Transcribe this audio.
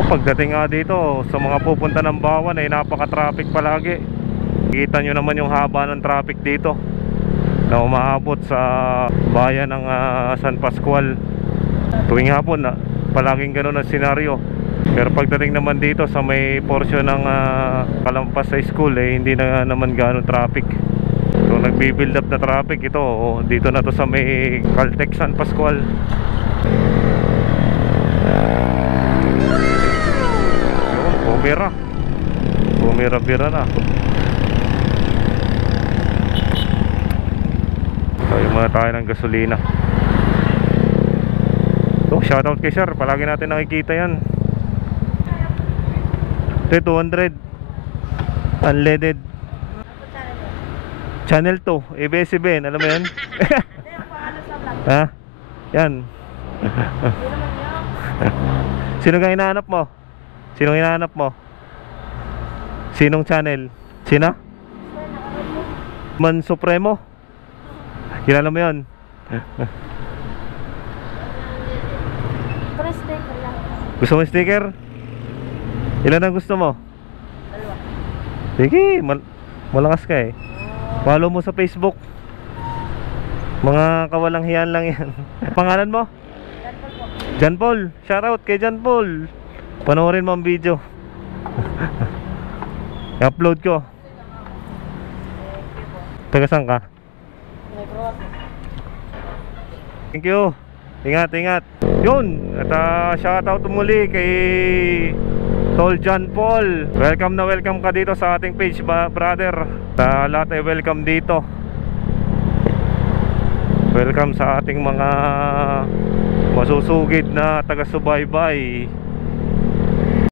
Pagdating nga dito sa mga pupunta ng Bawan ay napaka-traffic palagi. Kita nyo naman yung haba ng traffic dito na umaabot sa bayan ng San Pascual. Tuwing hapon na palaging ganun ang senaryo. Pero pagdating naman dito sa may portion ng kalampas sa school hindi na naman gano'ng traffic. So nagbi-build up na traffic ito dito na to sa may Caltex San Pascual. Bumira na. Tayo muna tayo ng gasolina. So shoutout kay sir, palagi natin nakikita yan. 200 unleaded Channel 2 ABS-CBN, alam mo yan? Ha? Yan. Sino ka hinahanap mo? Sinong hinahanap mo? Sinong channel? Sina? Man Supremo? Kilala mo yun? Sticker lang. Gusto mo sticker? Ilan ang gusto mo? Dalawa. Sige, malakas ka eh. Follow mo sa Facebook. Mga kawalang hiyan lang yan. Pangalan mo? John Paul. Shoutout kay John Paul. Panoorin mo ang video. I-upload ko. Taga saan ka? Thank you. Ingat. Yun. At shoutout muli kay Tol John Paul. Welcome ka dito sa ating page, brother. Sa lahat ay welcome dito. Welcome sa ating mga masusugid na taga-subaybay.